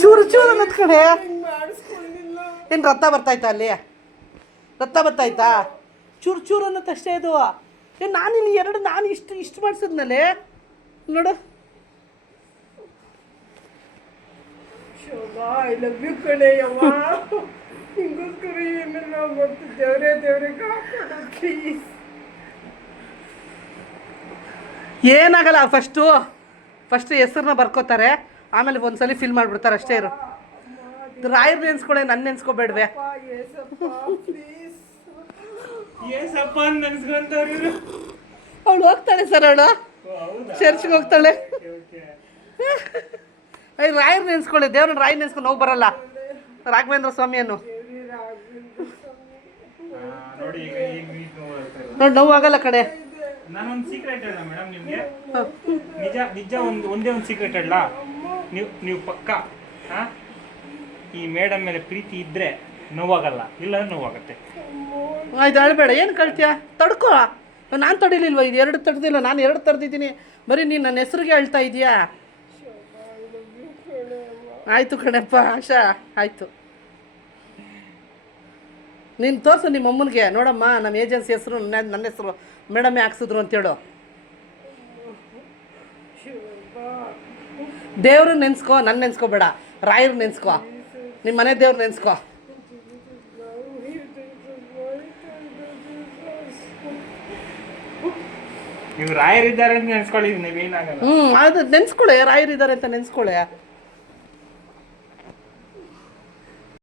ಚೂರು ಚೂರು ಅನ್ನೋದ್ ಕಡೆ ಏನು ರಕ್ತ ಬರ್ತಾಯ್ತಾ ಅಲ್ಲಿ? ರಕ್ತ ಬರ್ತಾಯ್ತಾ? ಚೂರು ಚೂರು ಅನ್ನೋದಷ್ಟೇ ಇದು. ಏನು ನಾನಿಲ್ಲಿ ಎರಡು ನಾನು ಇಷ್ಟು ಮಾಡಿಸಿದ್ನಲ್ಲೇ ನೋಡು. ಶೋಭಾ ಐ ಲವ್ ಯು ಕಣೆ ಯವ್ವ. ಹಿಂಗೋಸ್ಕರ ಏನೆಲ್ಲ ಮಾಡ್ತು ದೇವ್ರೆ ಕಾಪಾಡು ಪ್ಲೀಸ್. ಏನಾಗಲ್ಲ. ಫಸ್ಟು ಹೆಸ್ರನ್ನ ಬರ್ಕೋತಾರೆ, ಆಮೇಲೆ ಒಂದ್ಸಲಿ ಫಿಲ್ ಮಾಡಿಬಿಡ್ತಾರೆ ಅಷ್ಟೇ. ಇರು ರಾಯರ್ ನೆನ್ಸ್ಕೊಳೆ, ನನ್ನ ನೆನ್ಸ್ಕೊಬೇಡ್ವೆ. ಅವಳು ಹೋಗ್ತಾಳೆ ಸರ್, ಅವಳು ಚರ್ಚ್ಗೆ ಹೋಗ್ತಾಳೆ. ರಾಯರ್ ನೆನ್ಸ್ಕೊಳ್ಳಿ, ದೇವ್ರನ್ನ ರಾಯರ್ ನೆನ್ಸ್ಕೊಂಡು ಹೋಗಿ ಬರಲ್ಲ. ರಾಘವೇಂದ್ರ ಸ್ವಾಮಿಯನ್ನು ನೋಡಿ ನೋವಾಗಲ್ಲ ಕಡೆ. ನಾನೊಂದು ಸೀಕ್ರೆಟ್ ಹೇಳ ಮೇಡಮ್ ನಿಮಗೆ, ನಿಜ ಒಂದೇ ಒಂದು ಸೀಕ್ರೆಟ್ ಹೇಳ. ನೀವು ಪಕ್ಕ ಈ ಮೇಡಮ್ ಮೇಲೆ ಪ್ರೀತಿ ಇದ್ರೆ ನೋವಾಗಲ್ಲ, ಇಲ್ಲ ನೋವಾಗತ್ತೆ. ಆಯ್ತು ಅಳಬೇಡ, ಏನು ಕಳ್ತೀಯ? ತಡ್ಕೋ. ನಾನು ತಡಿಲಿಲ್ವ? ಇದು 2 ತಡೆದಿಲ್ಲ, ನಾನು 2 ತಡೆದಿದ್ದೀನಿ. ಬರೀ ನೀನು ನನ್ನ ಹೆಸ್ರಿಗೆ ಹೇಳ್ತಾ ಇದೀಯಾ? ಆಯಿತು ಕಣಪ್ಪ ಆಶಾ, ಆಯಿತು. ನೀನು ತೋರಿಸು ನಿಮ್ಮ ಅಮ್ಮನಿಗೆ, ನೋಡಮ್ಮ ನಮ್ಮ ಏಜೆನ್ಸಿ ಹೆಸರು ನನ್ನ ಹೆಸರು ಮೇಡಮೇ ಹಾಕ್ಸಿದ್ರು ಅಂತೇಳು. ದೇವ್ರು ನೆನ್ಸ್ಕೊ, ನನ್ನ ನೆನ್ಸ್ಕೊಬೇಡ. ರಾಯರು ನೆನ್ಸ್ಕೊ, ನಿಮ್ಮ ಮನೆ ದೇವ್ರು ನೆನ್ಸ್ಕೊ. ನೀವು ರಾಯರಿದ್ದಾರೆ ಅಂತ ನೆನ್ಸ್ಕೊಳ್ಳಿ, ನೀವೇನಾಗಲ್ಲ. ಅದು ನೆನ್ಸ್ಕೊಳ್ಳೆ, ರಾಯರಿದ್ದಾರೆ ಅಂತ ನೆನ್ಸ್ಕೊಳ್ಳೆ.